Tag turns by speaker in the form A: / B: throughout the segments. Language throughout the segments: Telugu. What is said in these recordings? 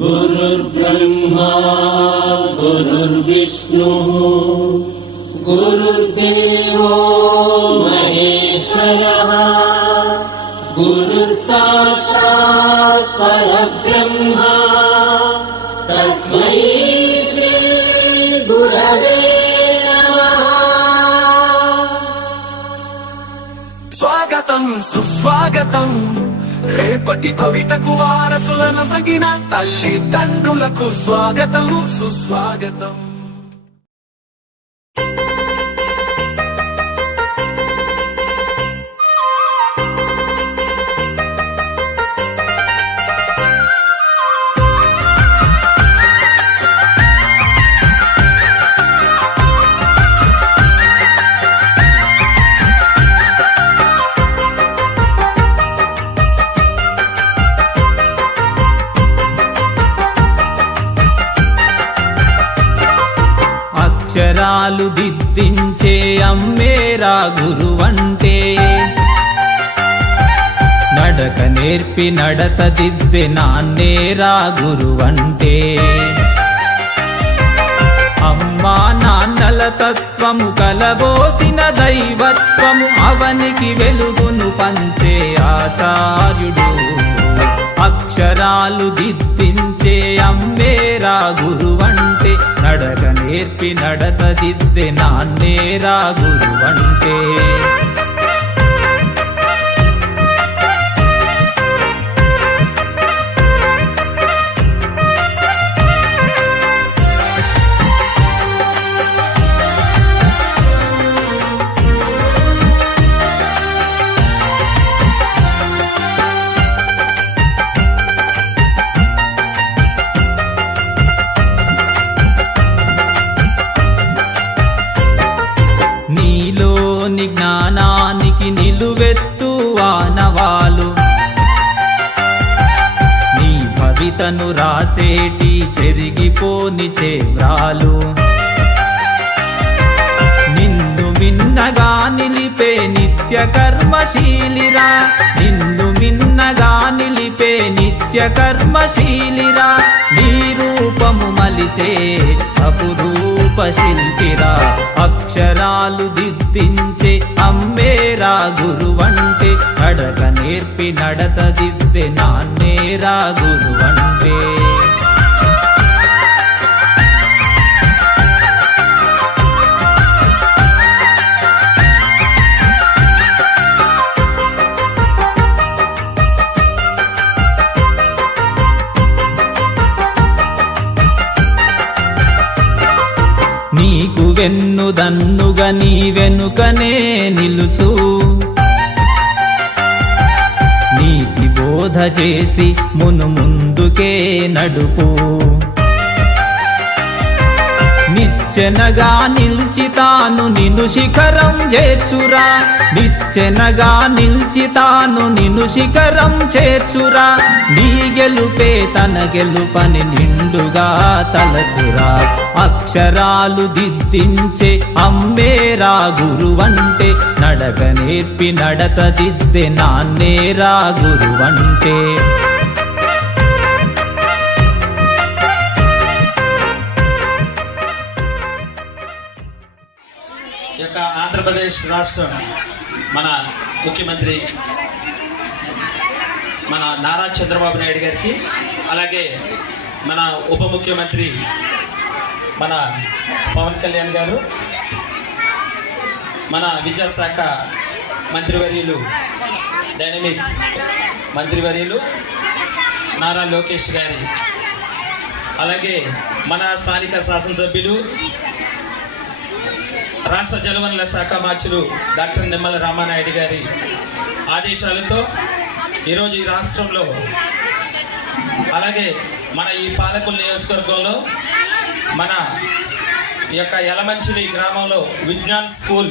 A: गुरुर्ब्रह्मा गुरुर्विष्णुः गुरुदेवो महेश्वरः गुरु साक्षात् परब्रह्मा तस्मै गुरु
B: स्वागतम् सुस्वागतम्। రేపటి భవితకు వారసులను సగిన తల్లిదండ్రులకు స్వాగతం సుస్వాగతం
C: అక్షరాలు దిద్దించే అమ్మేరా గురువంటే. నడక నేర్పి నడత దిద్దే నాన్నేరా గురువంటే. అమ్మా నాన్నల తత్వము కలబోసిన దైవత్వము అవనికి వెలుగును పంచే ఆచార్యుడు. అక్షరాలు దిద్దించే నడక నేర్పి నడత దిద్దే భవితను రాసేటి చెరిగిపోని చేవ్రాలు. నిన్ను మిన్నగా నిలిపే నిత్య కర్మశీలిరా నిన్ను మిన్నగా నిలిపే నిత్య కర్మశీలిరా నీ రూపము మలిచే అపురూ శిల్పిరా అక్షరాలు దిద్దించే అమ్మేరా గురువంటే అడగ నేర్పి నడత దిద్దే నాన్నేరా గురువంటే. వెన్నుదన్నుగా నీ వెనుకనే నిలుచు. నీతి బోధ చేసి మును ముందుకే నడుపు. నిచ్చెనగా నిల్చితాను తాను శిఖరం చేర్చురా. నిచ్చెనగా నిల్చితాను తాను శిఖరం చేర్చురా. నీ గెలుపే తన గెలుపని నిండుగా తలచురా అక్షరాలు దిద్దించే అమ్మేరా గురువంటే నడక నేర్పి నడత దిద్దే నాన్నేరా గురువంటే.
D: యొక్క ఆంధ్రప్రదేశ్ రాష్ట్రం మన ముఖ్యమంత్రి మన నారా చంద్రబాబు నాయుడు గారికి అలాగే మన ఉప ముఖ్యమంత్రి మన పవన్ కళ్యాణ్ గారు మన విద్యాశాఖ మంత్రివర్యులు డైనమిక్ మంత్రివర్యులు నారా లోకేష్ గారి అలాగే మన స్థానిక శాసనసభ్యులు రాష్ట్ర జలవనరుల శాఖ మార్చులు డాక్టర్ నిమ్మల రామానాయుడు గారి ఆదేశాలతో ఈరోజు ఈ రాష్ట్రంలో అలాగే మన ఈ పాలకుల నియోజకవర్గంలో మన ఈ యొక్క యలమంచిలి గ్రామంలో విజ్ఞాన్ స్కూల్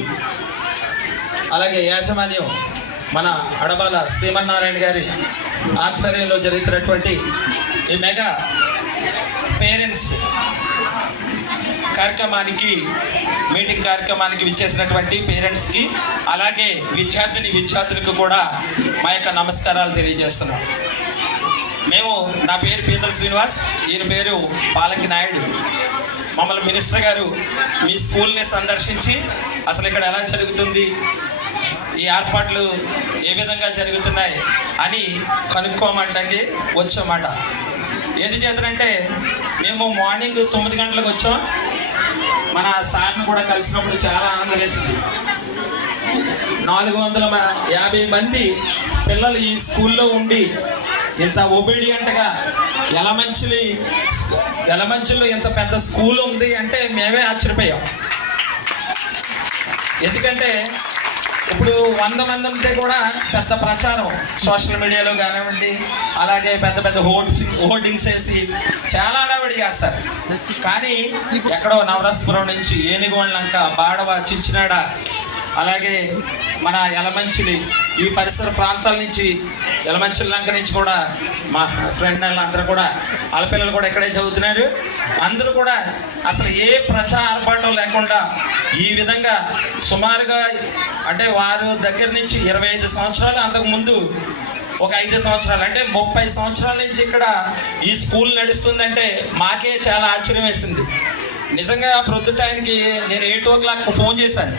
D: అలాగే యాజమాన్యం మన అడబాల శ్రీమన్నారాయణ గారి ఆధ్వర్యంలో జరుగుతున్నటువంటి ఈ మెగా పేరెంట్స్ కార్యక్రమానికి మీటింగ్ కార్యక్రమానికి విచ్చేసినటువంటి పేరెంట్స్కి అలాగే విద్యార్థిని విద్యార్థులకు కూడా మా యొక్క నమస్కారాలు తెలియజేస్తున్నాం. మేము నా పేరు పీతల శ్రీనివాస్ ఈయన పేరు పాలకి నాయుడు. మమ్మల్ని మినిస్టర్ గారు మీ స్కూల్ని సందర్శించి అసలు ఇక్కడ ఎలా జరుగుతుంది ఈ ఏర్పాట్లు ఏ విధంగా జరుగుతున్నాయి అని కనుక్కోమంటానికి వచ్చామాట ఏంటి చేతనంటే మేము మార్నింగ్ తొమ్మిది గంటలకు వచ్చాం. మన సార్ని కూడా కలిసినప్పుడు చాలా ఆనందం వేసింది నాలుగు వందల యాభై మంది పిల్లలు ఈ స్కూల్లో ఉండి ఇంత ఒబీడియంట్గా ఎలమంచిలి ఎలమంచిలో ఇంత పెద్ద స్కూల్ ఉంది అంటే మేమే ఆశ్చర్యపోయాం. ఎందుకంటే ఇప్పుడు వంద మంది ఉంటే కూడా పెద్ద ప్రచారం. సోషల్ మీడియాలో కానివ్వండి అలాగే పెద్ద పెద్ద హోర్డ్స్ హోర్డింగ్స్ వేసి చాలా అడావిడి చేస్తారు. కానీ ఎక్కడో నవరసపురం నుంచి ఏనుగోళ్ళంక బాడవ చిచ్చినాడ అలాగే మన ఎలమంచిలి ఈ పరిసర ప్రాంతాల నుంచి ఎలమంచిల లంక నుంచి కూడా మా ఫ్రెండ్ అందరూ కూడా వాళ్ళ పిల్లలు కూడా ఇక్కడే చదువుతున్నారు. అందరూ కూడా అసలు ఏ ప్రచార ఆర్భాటం లేకుండా ఈ విధంగా సుమారుగా అంటే వారు దగ్గర నుంచి ఇరవై ఐదు సంవత్సరాలు అంతకుముందు ఒక ఐదు సంవత్సరాలు అంటే ముప్పై సంవత్సరాల నుంచి ఇక్కడ ఈ స్కూల్ నడుస్తుందంటే మాకే చాలా ఆశ్చర్యం వేసింది. నిజంగా ప్రొద్దుట ఆయనకి నేను ఎయిట్ ఓ క్లాక్ ఫోన్ చేశాను.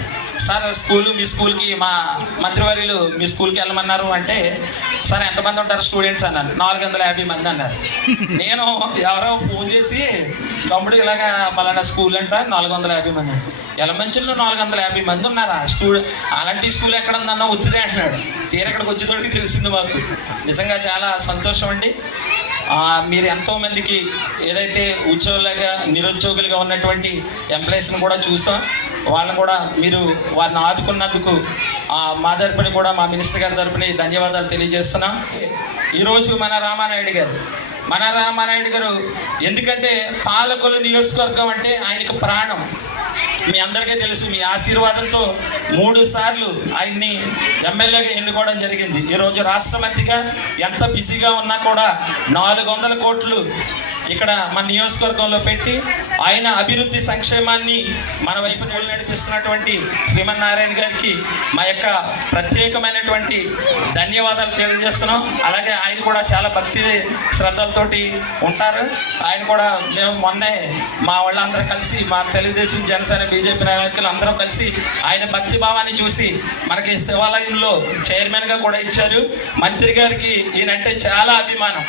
D: సార్ స్కూల్ మీ స్కూల్కి మా మంత్రివర్యులు మీ స్కూల్కి వెళ్ళమన్నారు అంటే సార్ ఎంతమంది ఉంటారు స్టూడెంట్స్? అన్నారు. నాలుగు వందల యాభై మంది అన్నారు. నేను ఎవరో ఫోన్ చేసి తమ్ముడు ఇలాగా పలానా స్కూల్ అంట నాలుగు వందల యాభై మంది. ఎలమంచుల్లో నాలుగు వందల యాభై మంది ఉన్నారా? స్టూడెంట్ అలాంటి స్కూల్ ఎక్కడ ఉందన్న ఒత్తిడి అంటున్నాడు. తీరక్కడికి వచ్చేటోడికి తెలిసింది మాకు. నిజంగా చాలా సంతోషం అండి. మీరు ఎంతో మందికి ఏదైతే ఉద్యోగులుగా నిరుద్యోగులుగా ఉన్నటువంటి ఎంప్లాయీస్ని కూడా చూసాం. వాళ్ళని కూడా మీరు వారిని ఆదుకున్నందుకు మా తరపున కూడా మా మినిస్టర్ గారి తరపున ధన్యవాదాలు తెలియజేస్తున్నాం. ఈరోజు మన రామానాయుడు గారు మన రామానాయుడు గారు ఎందుకంటే పాలకొల్లు నియోజకవర్గం అంటే ఆయనకు ప్రాణం. మీ అందరికీ తెలుసు మీ ఆశీర్వాదంతో మూడు సార్లు ఆయన్ని ఎమ్మెల్యేగా ఎన్నుకోవడం జరిగింది. ఈరోజు రాష్ట్ర మంత్రిగా ఎంత బిజీగా ఉన్నా కూడా నాలుగు వందల కోట్లు ఇక్కడ మన నియోజకవర్గంలో పెట్టి ఆయన అభివృద్ధి సంక్షేమాన్ని మన వైపు నిలబడి నడిపిస్తున్నటువంటి శ్రీమన్నారాయణ గారికి మా యొక్క ప్రత్యేకమైనటువంటి ధన్యవాదాలు తెలియజేస్తున్నాం. అలాగే ఆయన కూడా చాలా భక్తి శ్రద్ధలతోటి ఉంటారు. ఆయన కూడా మేము మొన్నే మా వాళ్ళందరూ కలిసి మా తెలుగుదేశం జనసేన బీజేపీ నాయకులు అందరూ కలిసి ఆయన భక్తి భావాన్ని చూసి మనకి శివాలయంలో చైర్మన్గా కూడా ఇచ్చారు. మంత్రి గారికి ఈయనంటే చాలా అభిమానం.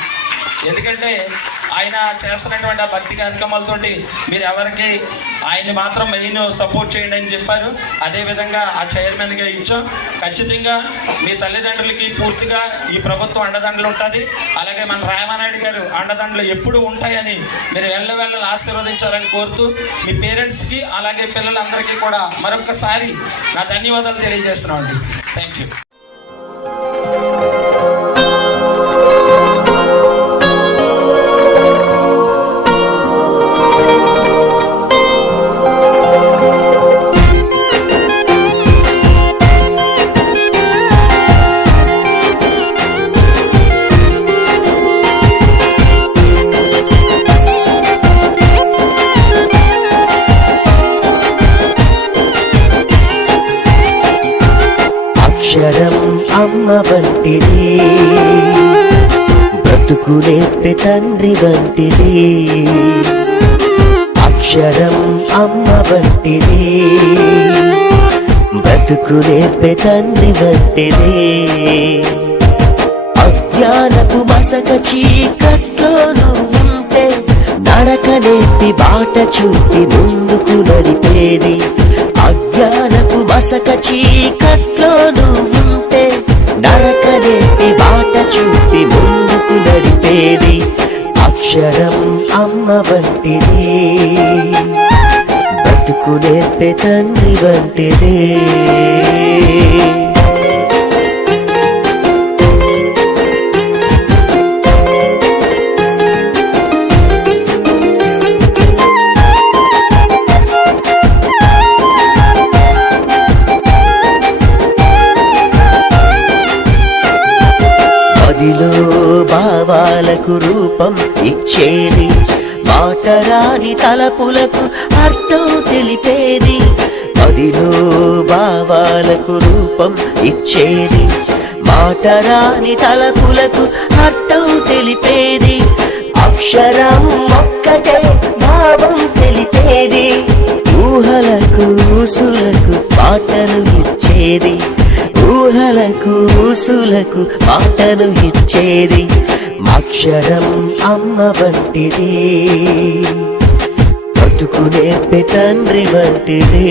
D: ఎందుకంటే ఆయన చేస్తున్నటువంటి ఆ భక్తి కార్యక్రమాలతోటి మీరు ఎవరికి ఆయన మాత్రం మెయిన్ సపోర్ట్ చేయండి అని చెప్పారు. అదేవిధంగా ఆ చైర్మన్గా ఇచ్చాం. ఖచ్చితంగా మీ తల్లిదండ్రులకి పూర్తిగా ఈ ప్రభుత్వం అండదండలు ఉంటుంది. అలాగే మన రామానాయుడు గారు అండదండలు ఎప్పుడు ఉంటాయని మీరు వెళ్ళ వెళ్ళలు ఆశీర్వదించాలని కోరుతూ మీ పేరెంట్స్కి అలాగే పిల్లలందరికీ కూడా మరొకసారి నా ధన్యవాదాలు తెలియజేస్తున్నాం అండి థ్యాంక్ యూ
E: అమ్మ వంటిది. బ్రతుకు నేర్పే తండ్రి వంటిది. అక్షరం అమ్మ వంటిది. బ్రతుకు నేర్పే తండ్రి వంటిది. అజ్ఞానపు మసక చీకట్లో నువ్వుంటే నడక నేర్పి బాట చూపి ముందుకు నడిపేది. అజ్ఞానపు మసక చీకట్లో నువ్వుంటే నడక బాట చూపి ముందుకు నడిపేది అక్షరం అమ్మ వంటిది. బతుకు నేర్పే తండ్రి వంటిదే. మదిలో భావాలకు రూపం ఇచ్చేది. మాటరాని తలపులకు అర్థం తెలిపేది. మదిలో భావాలకు రూపం ఇచ్చేది. మాటరాని తలపులకు అర్థం తెలిపేది. అక్షరం ఒక్కటే భావం తెలిపేది. ఊహలకు ఊసులకు పాటలు ఇచ్చేది. ఊహలకు ఊసులకు పాటలు ఇచ్చేది అక్షరం అమ్మ వంటిది. బతుకునే తండ్రి వంటిది.